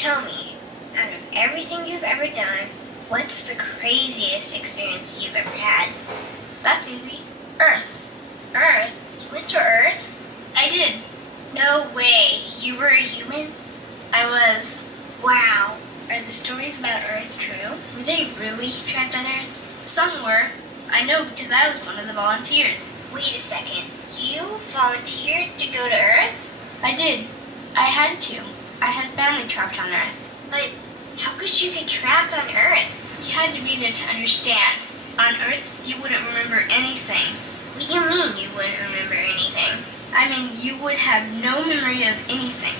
tell me, out of everything you've ever done, what's the craziest experience you've ever had? That's easy. Earth. Earth? You went to Earth? I did. No way. You were a human? I was. Wow. Are the stories about Earth true? Were they really trapped on Earth? Some were. I know because I was one of the volunteers. Wait a second. You volunteered to go to Earth? I did. I had to. I had family trapped on Earth. But how could you get trapped on Earth? You had to be there to understand. On Earth, you wouldn't remember anything. What do you mean you wouldn't remember anything? I mean, you would have no memory of anything.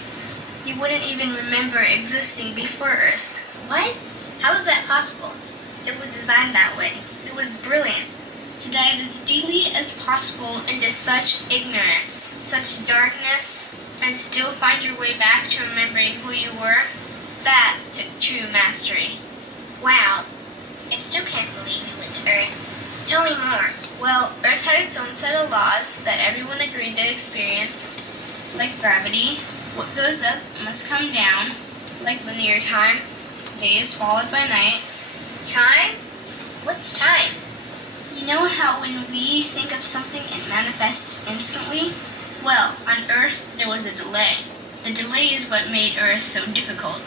You wouldn't even remember existing before Earth. What? How is that possible? It was designed that way. It was brilliant. To dive as deeply as possible into such ignorance, such darkness, and still find your way back to remembering who you were, that took true mastery. Wow. I still can't believe you went to Earth. Tell me more. Well, Earth had its own set of laws that everyone agreed to experience, like gravity. What goes up must come down, like linear time. Day is followed by night. Time? What's time? You know how when we think of something it manifests instantly? Well, on Earth there was a delay. The delay is what made Earth so difficult.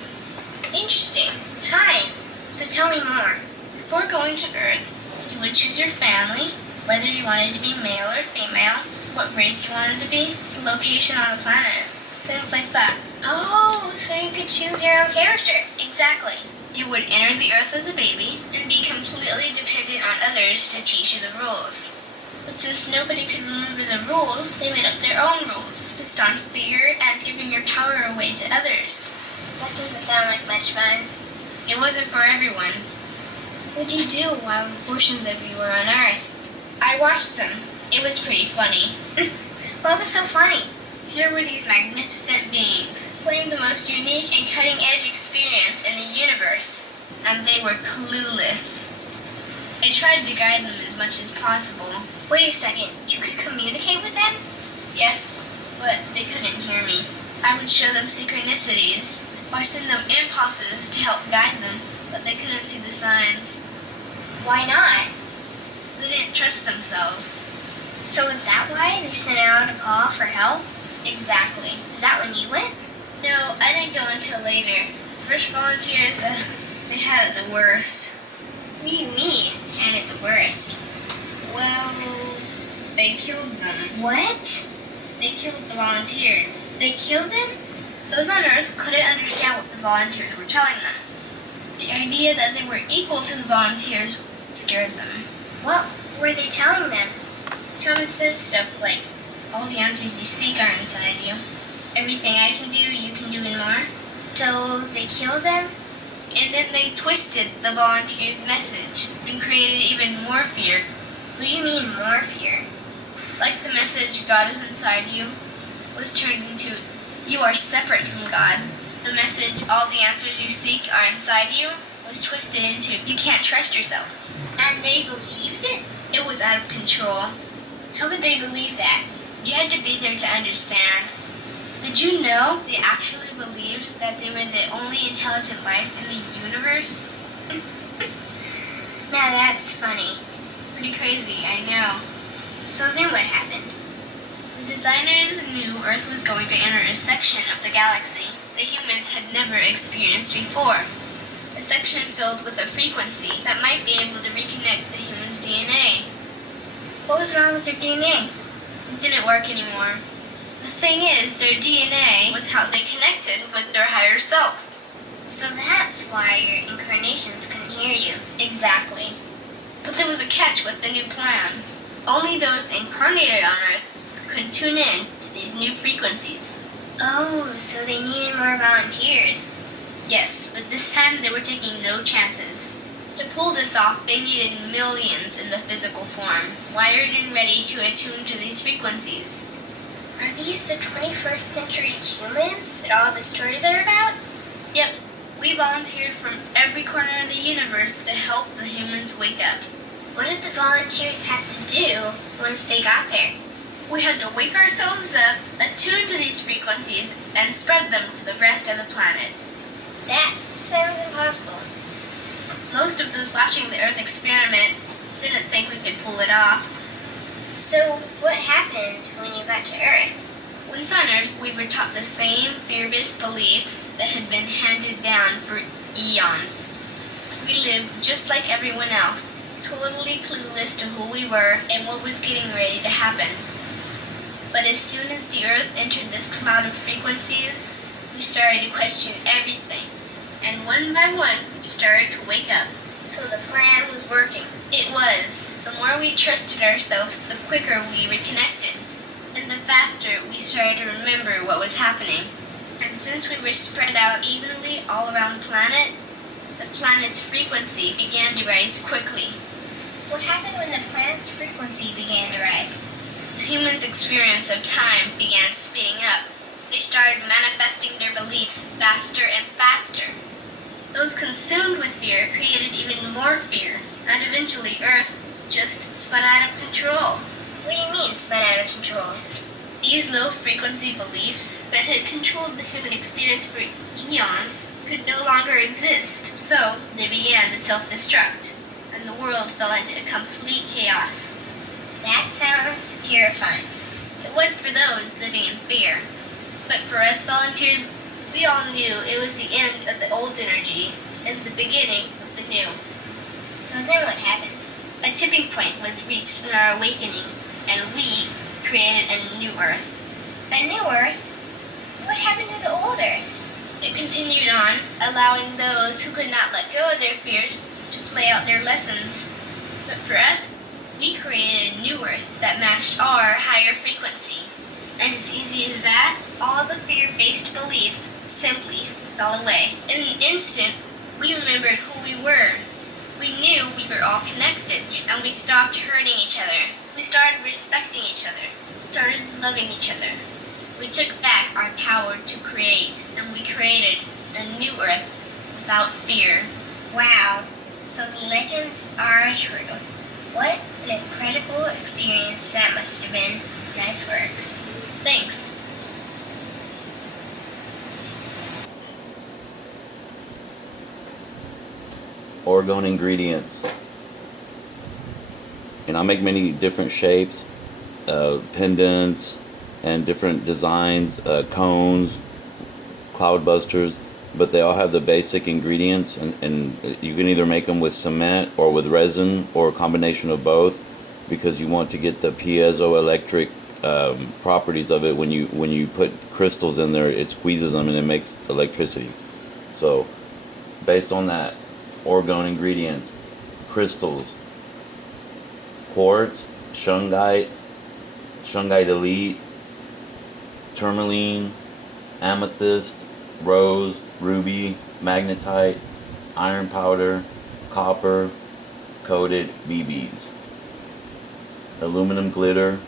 Interesting. Time. So tell me more. Before going to Earth, you would choose your family, whether you wanted to be male or female, what race you wanted to be, the location on the planet, things like that. Oh, so you could choose your own character. Exactly. You would enter the Earth as a baby and be completely dependent on others to teach you the rules. But since nobody could remember the rules, they made up their own rules, based on fear and giving your power away to others. That doesn't sound like much fun. It wasn't for everyone. What did you do while portions of you were on Earth? I watched them. It was pretty funny. What was so funny? Here were these magnificent beings, playing the most unique and cutting-edge experience in the universe, and they were clueless. I tried to guide them as much as possible. Wait a second, you could communicate with them? Yes, but they couldn't hear me. I would show them synchronicities, or send them impulses to help guide them, but they couldn't see the signs. Why not? They didn't trust themselves. So is that why they sent out a call for help? Exactly. Is that when you went? No, I didn't go until later. First volunteers, they had it the worst. What do you mean, had it the worst? Well, they killed them. What? They killed the volunteers. They killed them? Those on Earth couldn't understand what the volunteers were telling them. The idea that they were equal to the volunteers scared them. What were they telling them? Common sense stuff like, all the answers you seek are inside you. Everything I can do, you can do and more. So they killed them? And then they twisted the volunteers' message and created even more fear. What do you mean, more fear? Like the message, God is inside you, was turned into, you are separate from God. The message, all the answers you seek are inside you, was twisted into, you can't trust yourself. And they believed it? It was out of control. How could they believe that? You had to be there to understand. Did you know they actually believed that they were the only intelligent life in the universe? Now that's funny. Pretty crazy, I know. So then what happened? The designers knew Earth was going to enter a section of the galaxy that humans had never experienced before. A section filled with a frequency that might be able to reconnect the human's DNA. What was wrong with their DNA? It didn't work anymore. The thing is, their DNA was how they connected with their higher self. So that's why your incarnations couldn't hear you. Exactly. But there was a catch with the new plan. Only those incarnated on Earth could tune in to these new frequencies. Oh, so they needed more volunteers. Yes, but this time they were taking no chances. To pull this off, they needed millions in the physical form, wired and ready to attune to these frequencies. Are these the 21st century humans that all the stories are about? Yep, we volunteered from every corner of the universe to help the humans wake up. What did the volunteers have to do once they got there? We had to wake ourselves up, attune to these frequencies, and spread them to the rest of the planet. impossible. Most of those watching the Earth experiment didn't think we could pull it off. So, what happened when you got to Earth? Once on Earth, we were taught the same fear-based beliefs that had been handed down for eons. We lived just like everyone else, totally clueless to who we were and what was getting ready to happen. But as soon as the Earth entered this cloud of frequencies, we started to question everything. And one by one, we started to wake up. So the plan was working. It was. The more we trusted ourselves, the quicker we reconnected. And the faster we started to remember what was happening. And since we were spread out evenly all around the planet's frequency began to rise quickly. What happened when the planet's frequency began to rise? The humans' experience of time began speeding up. They started manifesting their beliefs faster and faster. Those consumed with fear created even more fear, and eventually Earth just spun out of control. What do you mean, spun out of control? These low-frequency beliefs that had controlled the human experience for eons could no longer exist, so they began to self-destruct, and the world fell into complete chaos. That sounds terrifying. It was for those living in fear, but for us volunteers, we all knew it was the end of the old energy and the beginning of the new. So then what happened? A tipping point was reached in our awakening, and we created a new Earth. A new Earth? What happened to the old Earth? It continued on, allowing those who could not let go of their fears to play out their lessons. But for us, we created a new Earth that matched our higher frequency. And as easy as that, all the fear-based beliefs simply fell away. In an instant, we remembered who we were. We knew we were all connected, and we stopped hurting each other. We started respecting each other, started loving each other. We took back our power to create, and we created a new Earth without fear. Wow, so the legends are true. What an incredible experience that must have been. Nice work. Thanks. Orgone ingredients. And I make many different shapes, pendants, and different designs, cones, cloud busters, but they all have the basic ingredients, and you can either make them with cement or with resin or a combination of both, because you want to get the piezoelectric properties of it. When you put crystals in there, it squeezes them and it makes electricity. So based on that, Orgone ingredients: crystals, quartz, shungite, shungite elite, tourmaline, amethyst, rose, ruby, magnetite, iron powder, copper coated BBs, aluminum glitter,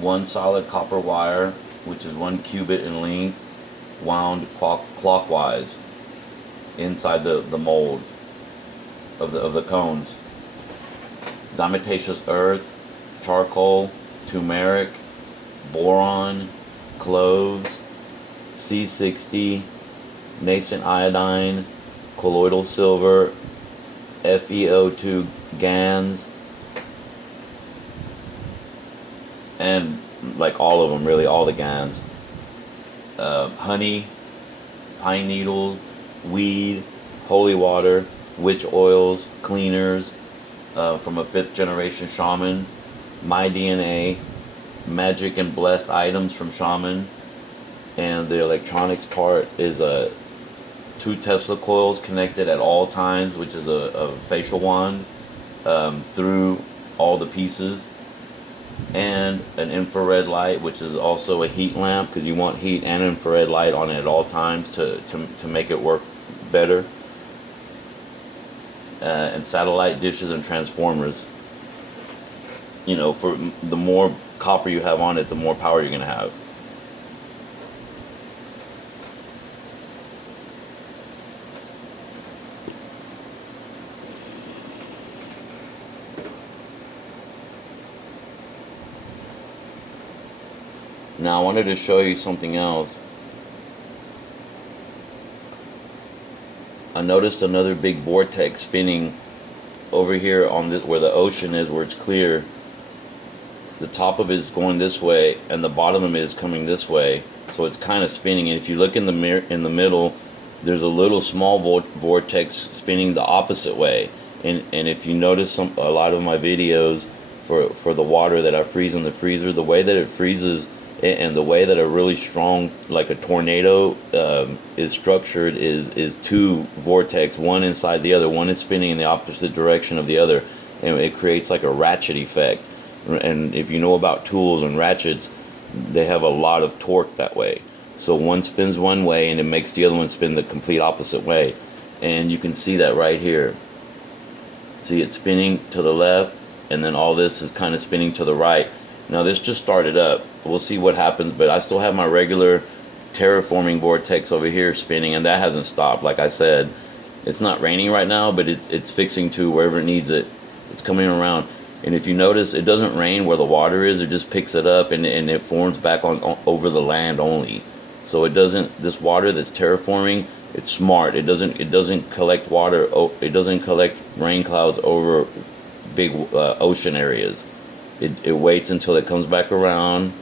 one solid copper wire, which is 1 cubit in length, wound clockwise inside the mold of the cones, diatomaceous earth, charcoal, turmeric, boron, cloves, C60, nascent iodine, colloidal silver, FeO2 GANs, and like all of them, really, all the GANs, honey, pine needles, weed, holy water, witch oils, cleaners, from a 5th generation shaman, my DNA, magic and blessed items from shaman, and the electronics part is 2 Tesla coils connected at all times, which is a facial wand through all the pieces, and an infrared light, which is also a heat lamp, because you want heat and infrared light on it at all times to make it work better, and satellite dishes and transformers. You know, for the more copper you have on it, the more power you're going to have. Now I wanted to show you something else. I noticed another big vortex spinning over here on where the ocean is, where it's clear. The top of it is going this way, and the bottom of it is coming this way. So it's kind of spinning. And if you look in the mirror in the middle, there's a little small vortex spinning the opposite way. And if you notice a lot of my videos for the water that I freeze in the freezer, the way that it freezes and the way that a really strong, like a tornado, is structured is two vortex, one inside the other. One is spinning in the opposite direction of the other, and it creates like a ratchet effect. And if you know about tools and ratchets, they have a lot of torque that way. So one spins one way and it makes the other one spin the complete opposite way. And you can see that right here. See, it's spinning to the left, and then all this is kind of spinning to the right. Now this just started up. We'll see what happens, but I still have my regular terraforming vortex over here spinning, and that hasn't stopped. Like I said, it's not raining right now, but it's fixing to wherever it needs it. It's coming around. And if you notice, it doesn't rain where the water is. It just picks it up and it forms back on over the land only. So it doesn't. This water that's terraforming, it's smart. It doesn't collect water. It doesn't collect rain clouds over big ocean areas. It waits until it comes back around,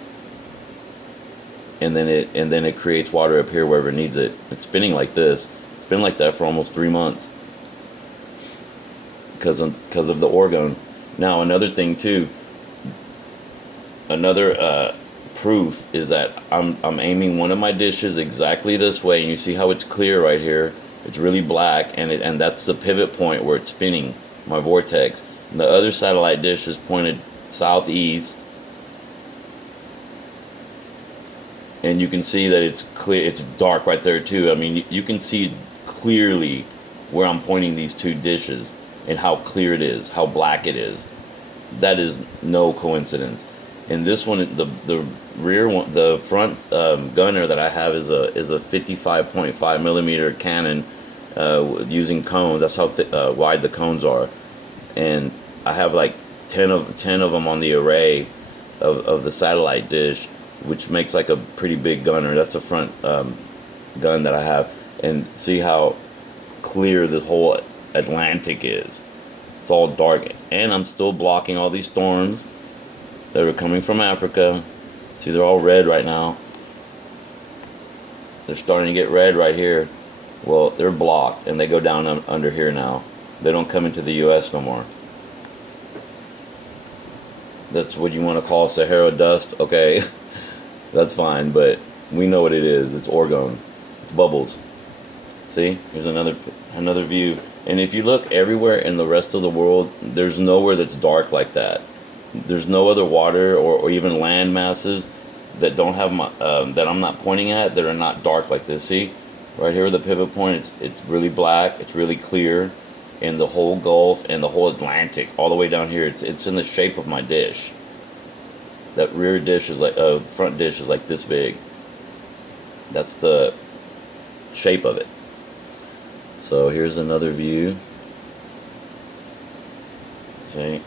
and then it creates water up here wherever it needs it. It's spinning like this. It's been like that for almost 3 months because of the Orgone. Now another thing too, another proof is that I'm aiming one of my dishes exactly this way, and you see how it's clear right here. It's really black, and that's the pivot point where it's spinning my vortex. And the other satellite dish is pointed southeast, and you can see that it's clear. It's dark right there too. I mean, you can see clearly where I'm pointing these two dishes and how clear it is, how black it is. That is no coincidence. And this one, the rear one, the front gunner that I have is a 55.5 millimeter Cannon using cones. That's how wide the cones are, and I have like 10 of them on the array of the satellite dish, which makes like a pretty big gunner. That's the front gun that I have, and see how clear this whole Atlantic is. It's all dark, and I'm still blocking all these storms that are coming from Africa. See, they're all red right now. They're starting to get red right here. Well, they're blocked, and they go down under here now. They don't come into the U.S. no more. That's what you want to call Sahara dust, okay? That's fine, but we know what it is. It's Orgone. It's bubbles. See, here's another view. And if you look everywhere in the rest of the world, there's nowhere that's dark like that. There's no other water or even land masses that don't have my that I'm not pointing at that are not dark like this. See, right here, the pivot point. It's really black. It's really clear, and the whole Gulf and the whole Atlantic, all the way down here. It's in the shape of my dish. That rear dish is like front dish is like this big. That's the shape of it. So here's another view. See,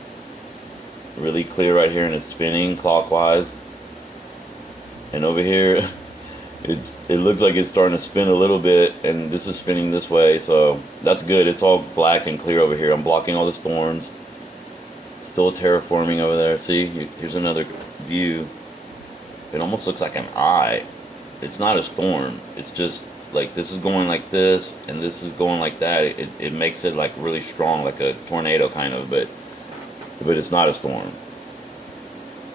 really clear right here, and it's spinning clockwise. And over here, it looks like it's starting to spin a little bit, and this is spinning this way. So that's good. It's all black and clear over here. I'm blocking all the storms. Still terraforming over there. See, here's another view. It almost looks like an eye. It's not a storm. It's just like this is going like this, and this is going like that. It makes it like really strong, like a tornado kind of, but it's not a storm.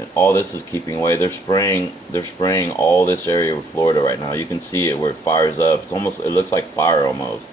And all this is keeping away. They're spraying all this area of Florida right now. You can see it where it fires up. It looks like fire almost.